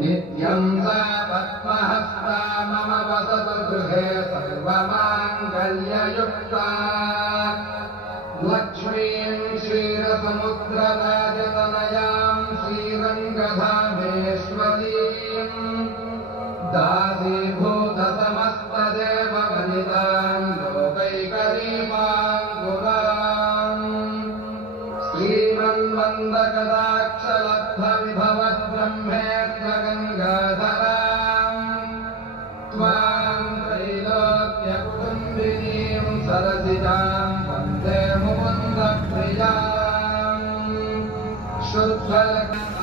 नित्यं सा पद्महस्ता मम वसतु गृहे सर्वमाङ्गल्ययुक्ता लक्ष्मीं क्षीरसमुद्रराजतनयां श्रीरङ्गधामेश्वरीं दासीभूतसमस्तदेववनितां लोकैकदीपाङ्कुराम् श्रीमन्मन्दकटाक्षलब्धविभवद्ब्रह्मेऽर्घगङ्गाधराम् त्वां त्रैलोक्यकुटुम्बिनीं सरसिजां वन्दे मुकुन्दप्रियाम् शुद्धलक्ष्मीं